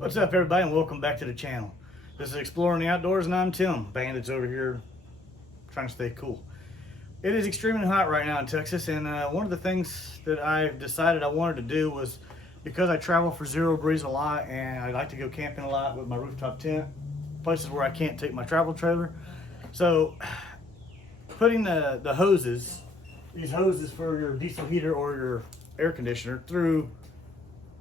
What's up, everybody, and welcome back to the channel. This is Exploring the Outdoors, and I'm Tim. Bandit's over here trying to stay cool. It is extremely hot right now in Texas, and one of the things that I've decided I wanted to do was, because I travel for ZeroBreeze a lot and I like to go camping a lot with my rooftop tent, places where I can't take my travel trailer. So putting the hoses, these hoses for your diesel heater or your air conditioner through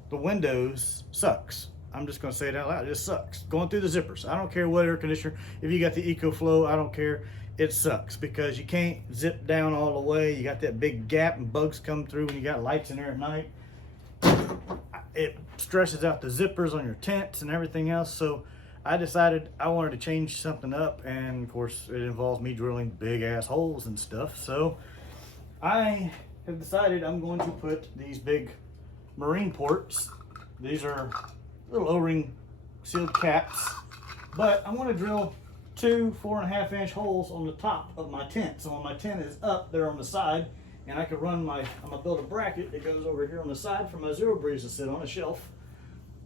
the windows sucks. I'm just going to say it out loud. It sucks. Going through the zippers. I don't care what air conditioner. If you got the EcoFlow, I don't care. It sucks because you can't zip down all the way. You got that big gap and bugs come through when you got lights in there at night. It stresses out the zippers on your tents and everything else. So I decided I wanted to change something up. And of course, it involves me drilling big ass holes and stuff. So I have decided I'm going to put these big marine ports. These are little O-ring sealed caps, but I want to drill two 4.5 inch holes on the top of my tent. So when my tent is up there on the side, and I can run I'm gonna build a bracket that goes over here on the side for my ZeroBreeze to sit on a shelf,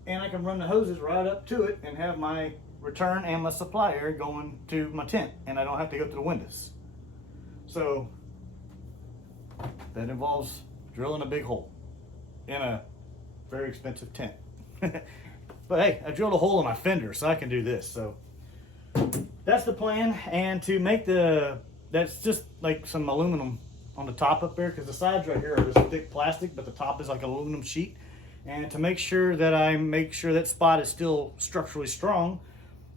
and I can run the hoses right up to it and have my return and my supply air going to my tent, and I don't have to go through the windows. So that involves drilling a big hole in a very expensive tent. But hey, I drilled a hole in my fender, so I can do this. So that's the plan. And to make that's just like some aluminum on the top up there, because the sides right here are this thick plastic, but the top is like an aluminum sheet. And to make sure that spot is still structurally strong,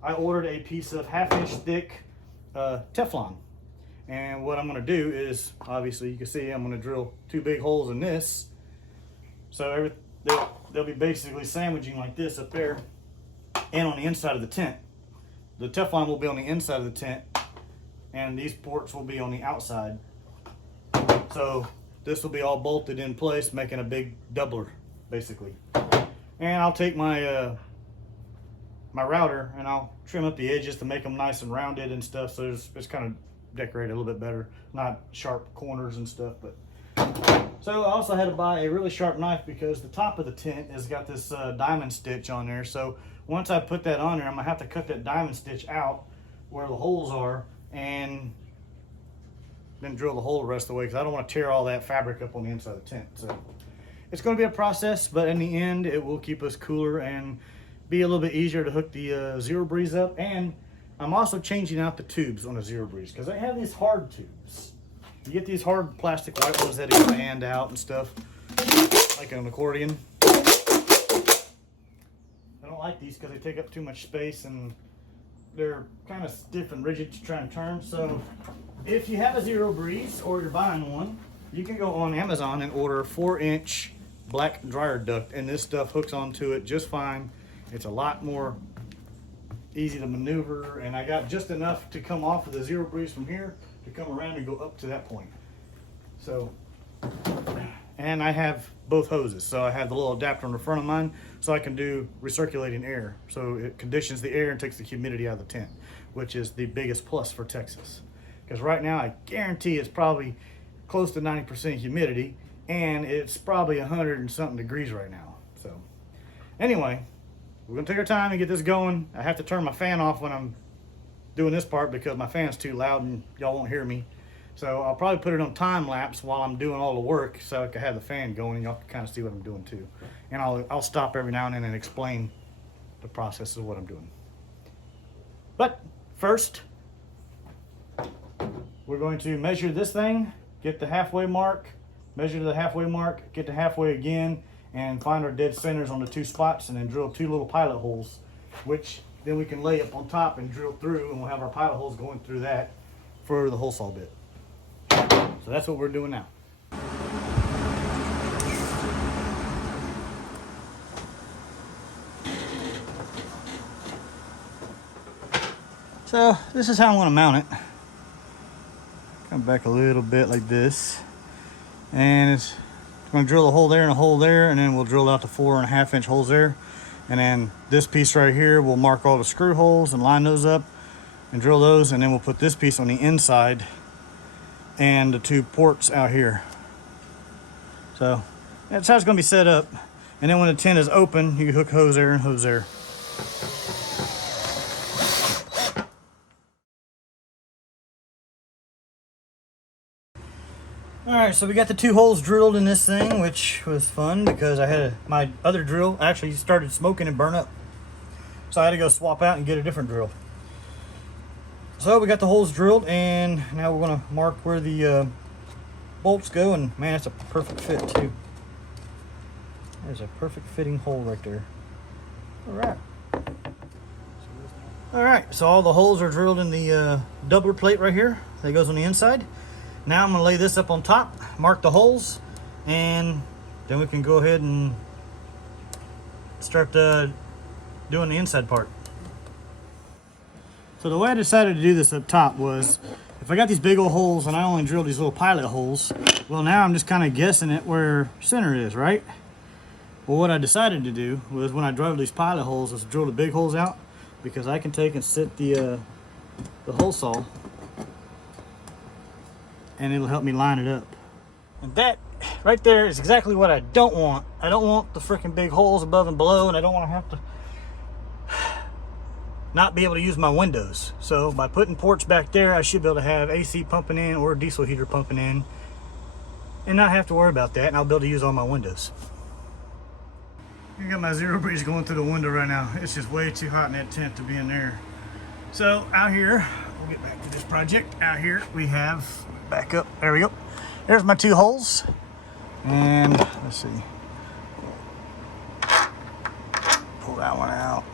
I ordered a piece of 1/2 inch thick Teflon. And what I'm going to do is, obviously you can see I'm going to drill two big holes in this. So they'll be basically sandwiching like this up there and on the inside of the tent. The Teflon will be on the inside of the tent and these ports will be on the outside. So this will be all bolted in place, making a big doubler basically. And I'll take my my router and I'll trim up the edges to make them nice and rounded and stuff, so it's kind of decorated a little bit better, not sharp corners and stuff. But so I also had to buy a really sharp knife because the top of the tent has got this diamond stitch on there. So once I put that on there, I'm gonna have to cut that diamond stitch out where the holes are and then drill the hole the rest of the way, because I don't want to tear all that fabric up on the inside of the tent. So it's going to be a process, but in the end it will keep us cooler and be a little bit easier to hook the ZeroBreeze up. And I'm also changing out the tubes on the ZeroBreeze because I have these hard tubes. You get these hard plastic white ones that expand out and stuff, like an accordion. I don't like these because they take up too much space and they're kind of stiff and rigid to try and turn. So if you have a ZeroBreeze or you're buying one, you can go on Amazon and order a 4-inch black dryer duct, and this stuff hooks onto it just fine. It's a lot more easy to maneuver, and I got just enough to come off of the ZeroBreeze from here to come around and go up to that point. So, and I have both hoses, so I have the little adapter on the front of mine so I can do recirculating air, so it conditions the air and takes the humidity out of the tent, which is the biggest plus for Texas, because right now I guarantee it's probably close to 90% humidity and it's probably 100 and something degrees right now. So anyway, we're gonna take our time and get this going. I have to turn my fan off when I'm doing this part because my fan's too loud and y'all won't hear me. So I'll probably put it on time lapse while I'm doing all the work so I can have the fan going and y'all can kind of see what I'm doing too. And I'll stop every now and then and explain the process of what I'm doing. But first, we're going to measure this thing, get the halfway mark, measure to the halfway mark, get to halfway again, and find our dead centers on the two spots, and then drill two little pilot holes, which then we can lay up on top and drill through, and we'll have our pilot holes going through that for the hole saw bit. So that's what we're doing now. So this is how I'm going to mount it. Come back a little bit like this, and it's going to drill a hole there and a hole there, and then we'll drill out the 4.5 inch holes there. And then this piece right here, we'll mark all the screw holes and line those up and drill those, and then we'll put this piece on the inside and the two ports out here. So that's how it's going to be set up. And then when the tent is open, you hook hose there and hose there. Alright, so we got the 2 holes drilled in this thing, which was fun because I had my other drill actually started smoking and burn up. So I had to go swap out and get a different drill. So we got the holes drilled, and now we're going to mark where the bolts go, and man, it's a perfect fit too. There's a perfect fitting hole right there. Alright, so all the holes are drilled in the doubler plate right here that goes on the inside. Now I'm going to lay this up on top, mark the holes, and then we can go ahead and start doing the inside part. So the way I decided to do this up top was, if I got these big old holes and I only drilled these little pilot holes, well, now I'm just kind of guessing at where center is, right? Well, what I decided to do was, when I drilled these pilot holes, was drill the big holes out, because I can take and sit the hole saw and it'll help me line it up. And that right there is exactly what I don't want. I don't want the freaking big holes above and below, and I don't want to have to not be able to use my windows. So by putting ports back there, I should be able to have AC pumping in or a diesel heater pumping in and not have to worry about that, and I'll be able to use all my windows. I got my ZeroBreeze going through the window right now. It's just way too hot in that tent to be in there. So out here, we'll get back to this project. Out here we have, back up, there we go. There's my 2 holes. And let's see. Pull that one out.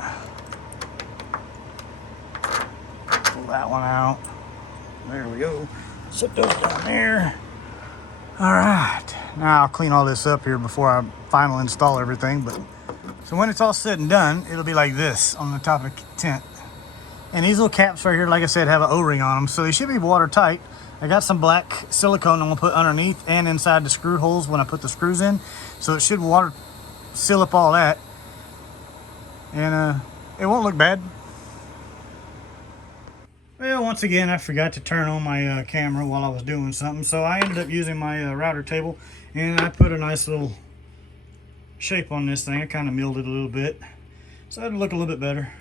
Pull that one out. There we go. Set those down there. All right. Now I'll clean all this up here before I finally install everything. But so when it's all said and done, it'll be like this on the top of the tent. And these little caps right here, like I said, have an O-ring on them, so they should be watertight. I got some black silicone I'm gonna put underneath and inside the screw holes when I put the screws in, so it should water seal up all that, and it won't look bad. Well, once again, I forgot to turn on my camera while I was doing something, so I ended up using my router table, and I put a nice little shape on this thing. I kind of milled it a little bit, so it'll look a little bit better.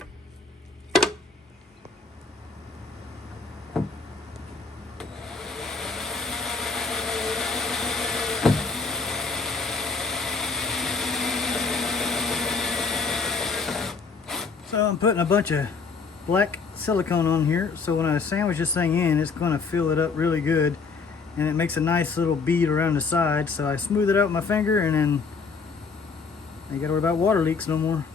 So I'm putting a bunch of black silicone on here, so when I sandwich this thing in, it's going to fill it up really good, and it makes a nice little bead around the side. So I smooth it out with my finger, and then you got to worry about water leaks no more.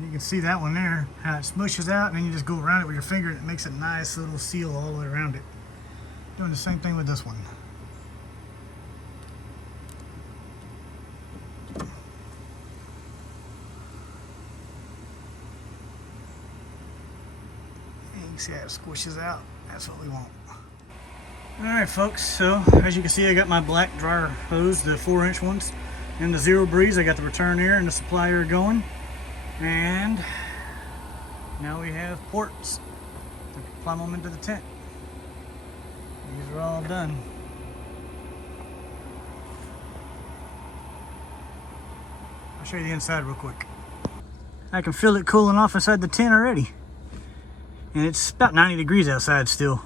You can see that one there, how it smushes out, and then you just go around it with your finger, and it makes a nice little seal all the way around it. Doing the same thing with this one. You see how it squishes out? That's what we want. Alright folks, so as you can see, I got my black dryer hose, the 4-inch ones, and the ZeroBreeze. I got the return air and the supply air going. And now we have ports to plumb them into the tent. These are all done. I'll show you the inside real quick. I can feel it cooling off inside the tent already. And it's about 90 degrees outside still.